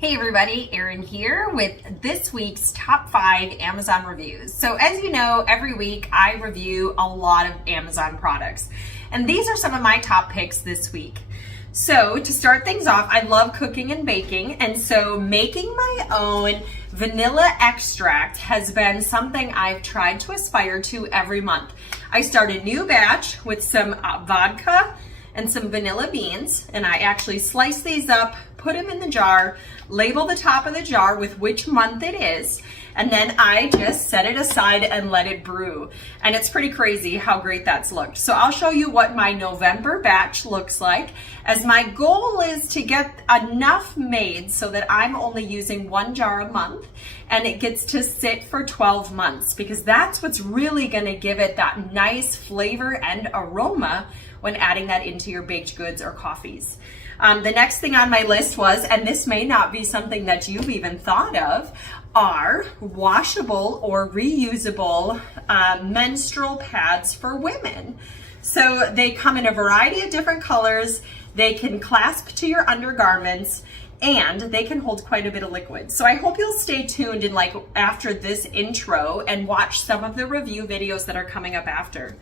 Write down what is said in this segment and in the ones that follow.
Hey everybody, Erin here with this week's top 5 Amazon reviews. So as you know, every week I review a lot of Amazon products, and these are some of my top picks this week. So to start things off, I love cooking and baking, and so making my own vanilla extract has been something I've tried to aspire to every month. I start a new batch with some vodka and some vanilla beans, and I actually slice these up, put them in the jar, label the top of the jar with which month it is, and then I just set it aside and let it brew. And it's pretty crazy how great that's looked. So I'll show you what my November batch looks like, as my goal is to get enough made so that I'm only using 1 jar a month, and it gets to sit for 12 months, because that's what's really gonna give it that nice flavor and aroma when adding that into your baked goods or coffees. The next thing on my list was, and this may not be something that you've even thought of, are washable or reusable menstrual pads for women. So they come in a variety of different colors, they can clasp to your undergarments, and they can hold quite a bit of liquid. So I hope you'll stay tuned and after this intro and watch some of the review videos that are coming up after.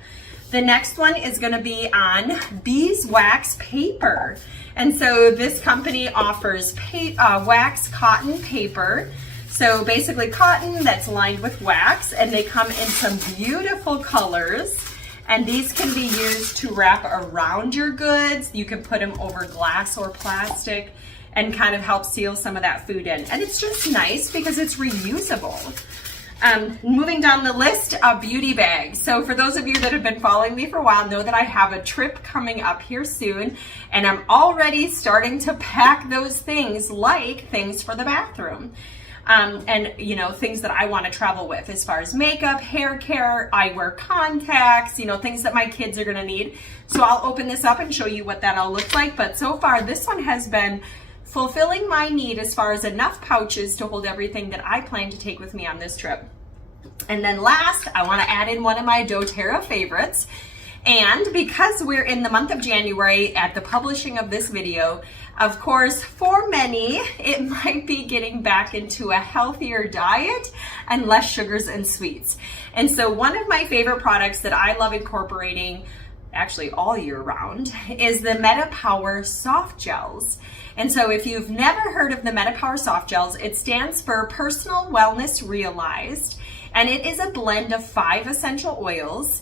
The next one is gonna be on beeswax paper. And so this company offers wax cotton paper. So basically cotton that's lined with wax, and they come in some beautiful colors. And these can be used to wrap around your goods. You can put them over glass or plastic and kind of help seal some of that food in. And it's just nice because it's reusable. Moving down the list of beauty bags. So for those of you that have been following me for a while, know that I have a trip coming up here soon, and I'm already starting to pack those things, like things for the bathroom. And you know, things that I want to travel with as far as makeup, hair care, I wear contacts, you know, things that my kids are going to need. So I'll open this up and show you what that all looks like. But so far, this one has been fulfilling my need as far as enough pouches to hold everything that I plan to take with me on this trip. And then last, I want to add in one of my doTERRA favorites. And because we're in the month of January at the publishing of this video, of course, for many, it might be getting back into a healthier diet and less sugars and sweets. And so one of my favorite products that I love incorporating actually all year round is the MetaPWR Softgels. And so if you've never heard of the MetaPWR Softgels, it stands for Personal Wellness Realized, and it is a blend of 5 essential oils.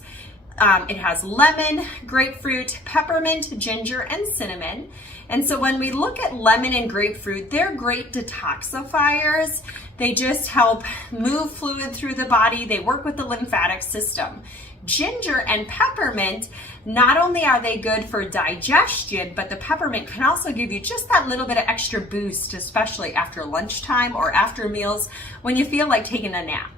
It has lemon, grapefruit, peppermint, ginger, and cinnamon. And so when we look at lemon and grapefruit, they're great detoxifiers. They just help move fluid through the body. They work with the lymphatic system. Ginger and peppermint, not only are they good for digestion, but the peppermint can also give you just that little bit of extra boost, especially after lunchtime or after meals when you feel like taking a nap.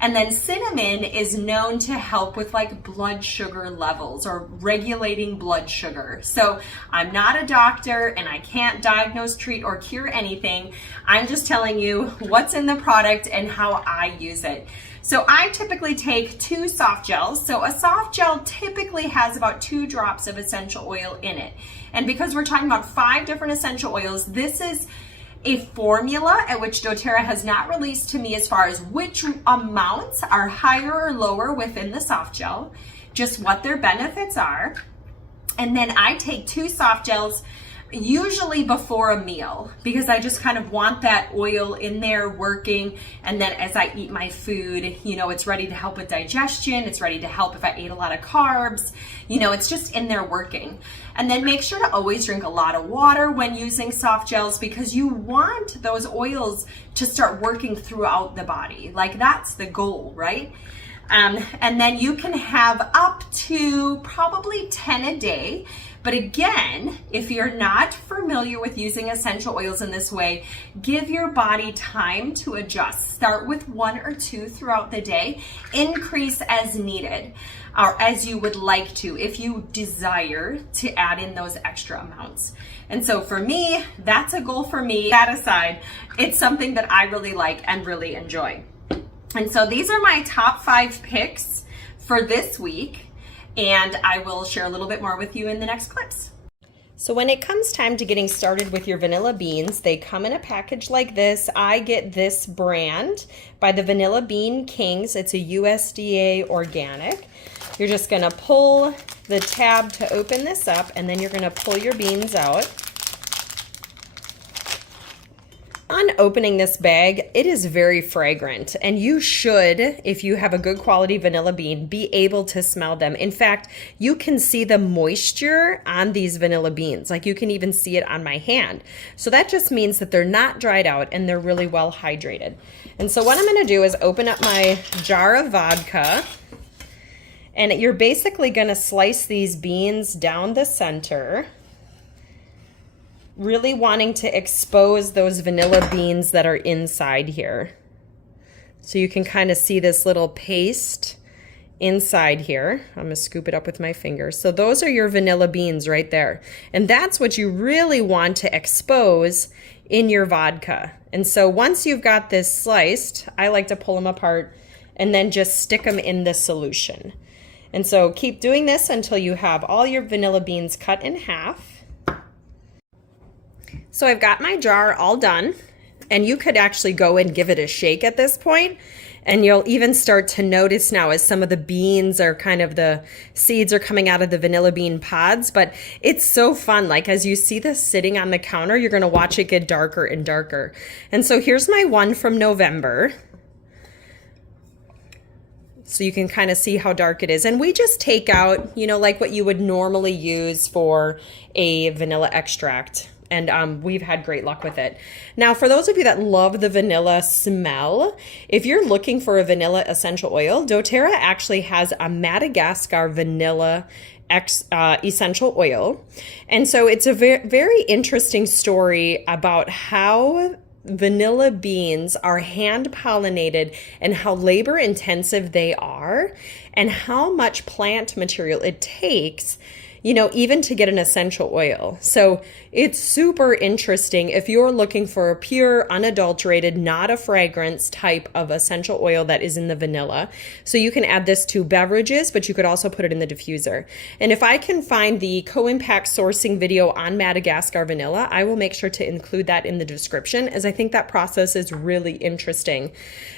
And then cinnamon is known to help with blood sugar levels or regulating blood sugar. So I'm not a doctor and I can't diagnose, treat, or cure anything. I'm just telling you what's in the product and how I use it. So I typically take 2 soft gels. So a soft gel typically has about 2 drops of essential oil in it. And because we're talking about 5 different essential oils, this is a formula at which doTERRA has not released to me as far as which amounts are higher or lower within the soft gel, just what their benefits are. And then I take 2 soft gels usually before a meal, because I just kind of want that oil in there working, and then as I eat my food, you know, it's ready to help with digestion, it's ready to help if I ate a lot of carbs, you know, it's just in there working. And then make sure to always drink a lot of water when using soft gels, because you want those oils to start working throughout the body. That's the goal, right? And then you can have up to probably 10 a day. But again, if you're not familiar with using essential oils in this way, give your body time to adjust. Start with 1 or 2 throughout the day. Increase as needed, or as you would like to, if you desire to add in those extra amounts. And so for me, that's a goal for me. That aside, it's something that I really like and really enjoy. And so these are my top 5 picks for this week, and I will share a little bit more with you in the next clips. So when it comes time to getting started with your vanilla beans, they come in a package like this. I get this brand by the Vanilla Bean Kings. It's a USDA organic. You're just gonna pull the tab to open this up, and then you're gonna pull your beans out. On opening this bag, it is very fragrant, and you should, if you have a good quality vanilla bean, be able to smell them. In fact, you can see the moisture on these vanilla beans. Like, you can even see it on my hand. So that just means that they're not dried out and they're really well hydrated. And so what I'm gonna do is open up my jar of vodka, and you're basically gonna slice these beans down the center, really wanting to expose those vanilla beans that are inside here. So you can kind of see this little paste inside here. I'm gonna scoop it up with my fingers. So those are your vanilla beans right there. And that's what you really want to expose in your vodka. And so once you've got this sliced, I like to pull them apart and then just stick them in the solution. And so keep doing this until you have all your vanilla beans cut in half. So I've got my jar all done, and you could actually go and give it a shake at this point, and you'll even start to notice now as some of the beans are kind of, the seeds are coming out of the vanilla bean pods. But it's so fun. Like, as you see this sitting on the counter, you're gonna watch it get darker and darker. And so here's my one from November. So you can kind of see how dark it is. And we just take out, you know, like what you would normally use for a vanilla extract. And we've had great luck with it. Now, for those of you that love the vanilla smell, if you're looking for a vanilla essential oil, doTERRA actually has a Madagascar vanilla essential oil. And so it's a very interesting story about how vanilla beans are hand pollinated and how labor intensive they are, and how much plant material it takes, you know, even to get an essential oil. So it's super interesting if you're looking for a pure, unadulterated, not a fragrance type of essential oil that is in the vanilla. So you can add this to beverages, but you could also put it in the diffuser. And if I can find the co-impact sourcing video on Madagascar vanilla, I will make sure to include that in the description, as I think that process is really interesting.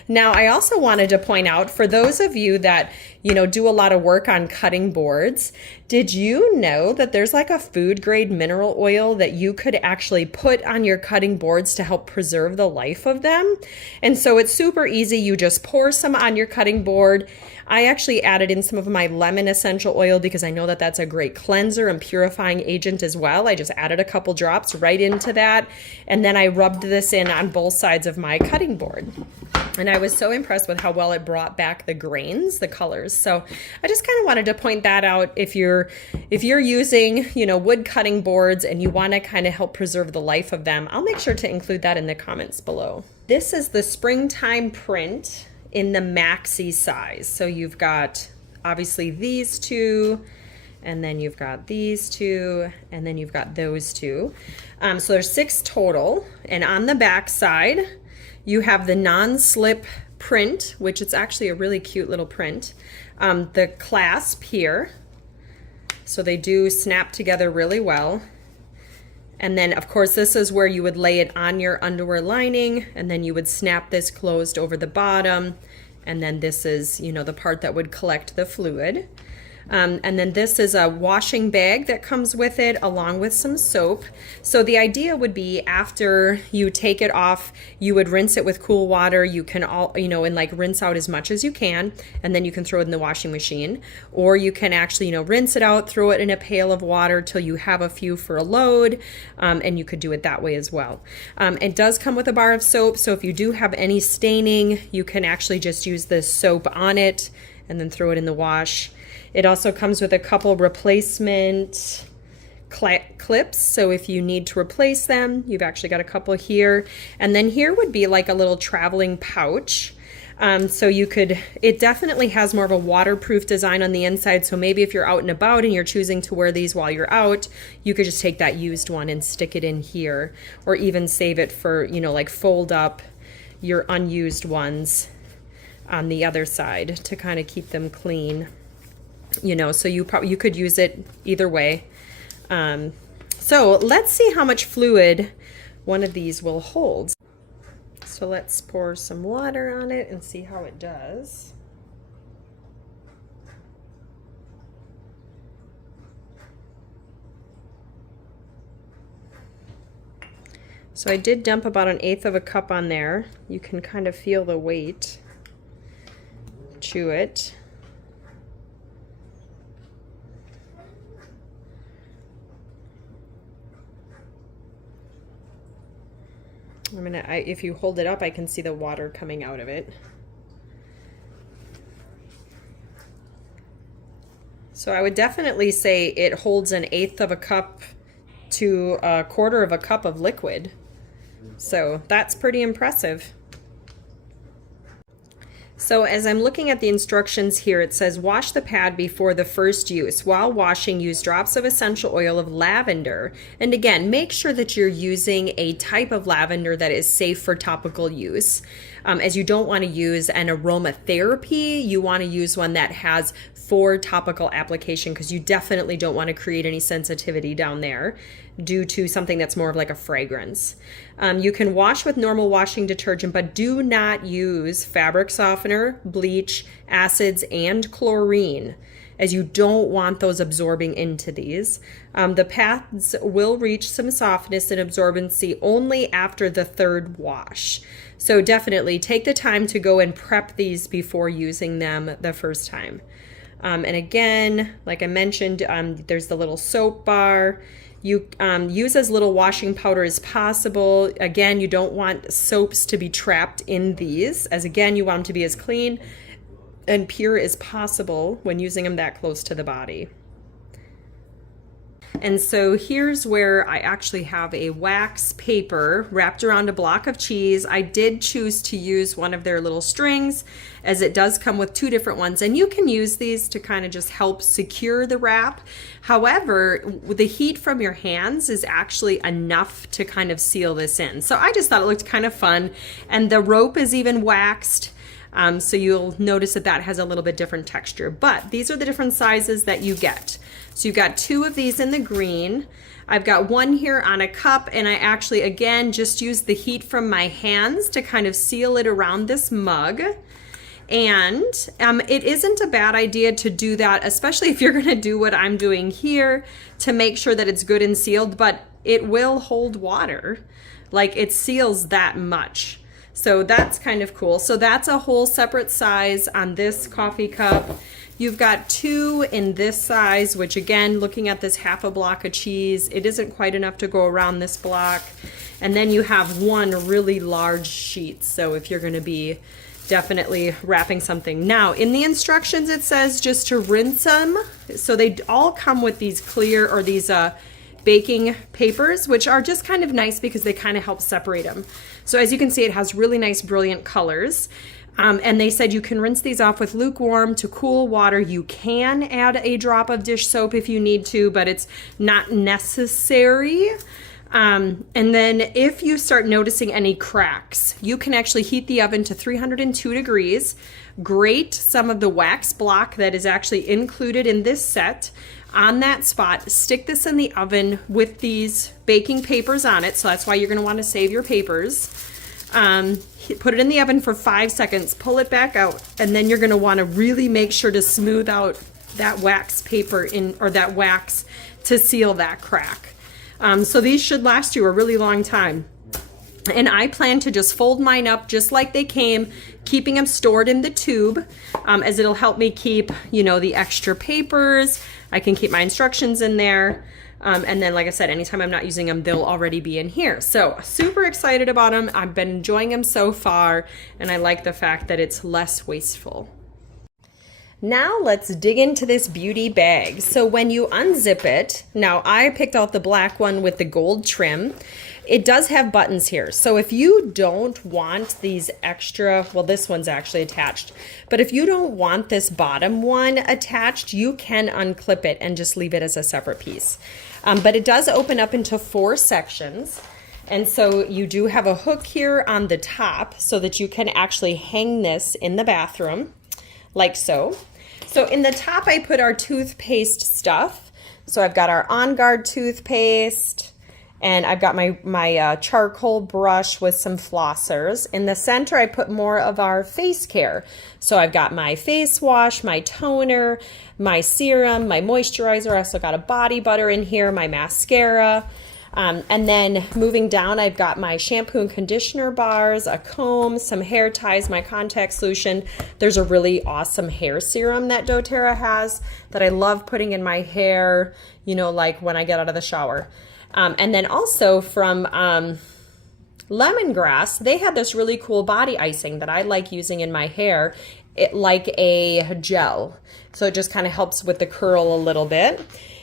Now, I also wanted to point out, for those of you that, you know, do a lot of work on cutting boards, did you know that there's like a food grade mineral oil that you could actually put on your cutting boards to help preserve the life of them? And so it's super easy. You just pour some on your cutting board. I actually added in some of my lemon essential oil because I know that that's a great cleanser and purifying agent as well. I just added a couple drops right into that, and then I rubbed this in on both sides of my cutting board. And I was so impressed with how well it brought back the grains, the colors. So I just kind of wanted to point that out. If you're using, you know, wood cutting boards and you want to kind of help preserve the life of them, I'll make sure to include that in the comments below. This is the springtime print in the maxi size. So you've got obviously these two, and then you've got these two, and then you've got those two. So there's 6 total. And on the back side, you have the non-slip print, which is actually a really cute little print. The clasp here, so they do snap together really well. And then, of course, this is where you would lay it on your underwear lining, and then you would snap this closed over the bottom. And then this is, you know, the part that would collect the fluid. And then this is a washing bag that comes with it, along with some soap. So the idea would be, after you take it off, you would rinse it with cool water. You can and like rinse out as much as you can, and then you can throw it in the washing machine. Or you can actually, you know, rinse it out, throw it in a pail of water till you have a few for a load, and you could do it that way as well. It does come with a bar of soap, so if you do have any staining, you can actually just use this soap on it and then throw it in the wash. It also comes with a couple replacement clips, so if you need to replace them, you've actually got a couple here. And then here would be like a little traveling pouch. So you could, it definitely has more of a waterproof design on the inside, so maybe if you're out and about and you're choosing to wear these while you're out, you could just take that used one and stick it in here, or even save it for, you know, like fold up your unused ones on the other side to kind of keep them clean. You know, so you could use it either way. So So let's see how much fluid one of these will hold. So let's pour some water on it and see how it does. So I did dump about 1/8 of a cup on there. You can kind of feel the weight. Chew it. If you hold it up, I can see the water coming out of it. So I would definitely say it holds 1/8 of a cup to 1/4 of a cup of liquid. So that's pretty impressive. So as I'm looking at the instructions here, it says wash the pad before the first use. While washing, use drops of essential oil of lavender. And again, make sure that you're using a type of lavender that is safe for topical use. As you don't want to use an aromatherapy, you want to use one that has for topical application, because you definitely don't want to create any sensitivity down there due to something that's more of like a fragrance. You can wash with normal washing detergent, but do not use fabric softener, bleach, acids, and chlorine, as you don't want those absorbing into these. The pads will reach some softness and absorbency only after the 3rd wash. So definitely take the time to go and prep these before using them the first time. And again, like I mentioned, there's the little soap bar. You use as little washing powder as possible. Again, you don't want soaps to be trapped in these, as again, you want them to be as clean and pure as possible when using them that close to the body. And so here's where I actually have a wax paper wrapped around a block of cheese. I did choose to use one of their little strings, as it does come with 2 different ones, and you can use these to kind of just help secure the wrap. However, the heat from your hands is actually enough to kind of seal this in. So I just thought it looked kind of fun, and the rope is even waxed. So you'll notice that that has a little bit different texture, but these are the different sizes that you get. So you've got 2 of these in the green. I've got 1 here on a cup, and I actually, again, just used the heat from my hands to kind of seal it around this mug. And it isn't a bad idea to do that, especially if you're gonna do what I'm doing here, to make sure that it's good and sealed, but it will hold water. Like, it seals that much. So that's kind of cool. So that's a whole separate size on this coffee cup. You've got 2 in this size, which again, looking at this half a block of cheese, it isn't quite enough to go around this block. And then you have 1 really large sheet. So if you're gonna be definitely wrapping something. Now, in the instructions, it says just to rinse them. So they all come with these clear, or these baking papers, which are just kind of nice because they kind of help separate them. So as you can see, it has really nice, brilliant colors. And they said you can rinse these off with lukewarm to cool water. You can add a drop of dish soap if you need to, but it's not necessary. And then if you start noticing any cracks, you can actually heat the oven to 302 degrees. Grate some of the wax block that is actually included in this set on that spot. Stick this in the oven with these baking papers on it, so that's why you're going to want to save your papers. Put it in the oven for 5 seconds, pull it back out, and then you're going to want to really make sure to smooth out that wax paper in, or that wax, to seal that crack. So these should last you a really long time. And I plan to just fold mine up just like they came, keeping them stored in the tube, as it'll help me keep, you know, the extra papers. I can keep my instructions in there. And then, like I said, anytime I'm not using them, they'll already be in here. So super excited about them. I've been enjoying them so far, and I like the fact that it's less wasteful. Now let's dig into this beauty bag. So when you unzip it, now I picked out the black one with the gold trim. It does have buttons here. So if you don't want these extra, well, this one's actually attached, but if you don't want this bottom one attached, you can unclip it and just leave it as a separate piece. But it does open up into 4 sections. And so you do have a hook here on the top so that you can actually hang this in the bathroom, like so. So in the top, I put our toothpaste stuff. So I've got our On Guard toothpaste, and I've got my charcoal brush with some flossers. In the center, I put more of our face care. So I've got my face wash, my toner, my serum, my moisturizer. I also got a body butter in here, my mascara. And then moving down, I've got my shampoo and conditioner bars, a comb, some hair ties, my contact solution. There's a really awesome hair serum that doTERRA has that I love putting in my hair, you know, like when I get out of the shower. And then also from Lemongrass, they had this really cool body icing that I like using in my hair, like a gel. So it just kind of helps with the curl a little bit.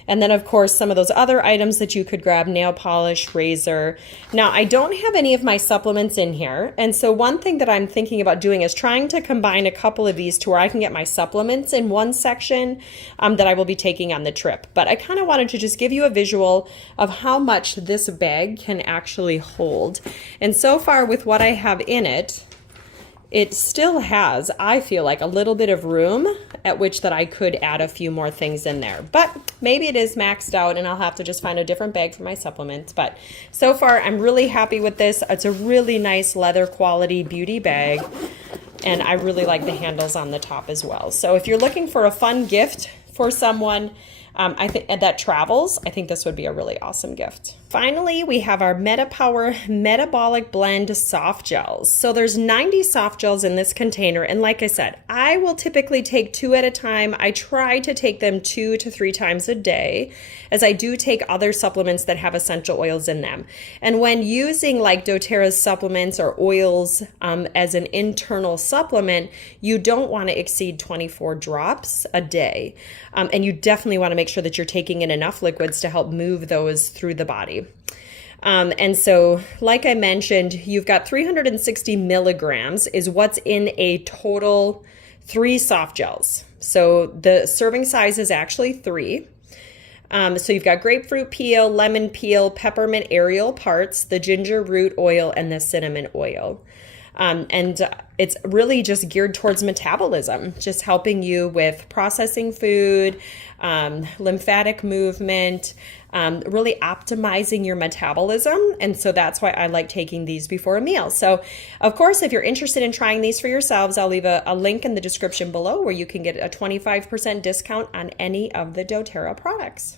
And then, of course, some of those other items that you could grab, nail polish, razor. Now, I don't have any of my supplements in here. And so one thing that I'm thinking about doing is trying to combine a couple of these to where I can get my supplements in one section that I will be taking on the trip. But I kind of wanted to just give you a visual of how much this bag can actually hold. And so far with what I have in it, it still has, I feel like, a little bit of room at which that I could add a few more things in there. But maybe it is maxed out and I'll have to just find a different bag for my supplements. But so far, I'm really happy with this. It's a really nice leather quality beauty bag. And I really like the handles on the top as well. So if you're looking for a fun gift for someone, I think that travels, I think this would be a really awesome gift. Finally, we have our MetaPWR Metabolic Blend Soft Gels. So there's 90 soft gels in this container. And like I said, I will typically take 2 at a time. I try to take them 2 to 3 times a day, as I do take other supplements that have essential oils in them. And when using like doTERRA's supplements or oils as an internal supplement, you don't want to exceed 24 drops a day. And you definitely want to make sure that you're taking in enough liquids to help move those through the body. And so, like I mentioned, you've got 360 milligrams is what's in a total 3 soft gels. So the serving size is actually 3. So you've got grapefruit peel, lemon peel, peppermint aerial parts, the ginger root oil, and the cinnamon oil. And it's really just geared towards metabolism, just helping you with processing food, lymphatic movement, really optimizing your metabolism. And so that's why I like taking these before a meal. So of course, if you're interested in trying these for yourselves, I'll leave a link in the description below where you can get a 25% discount on any of the doTERRA products.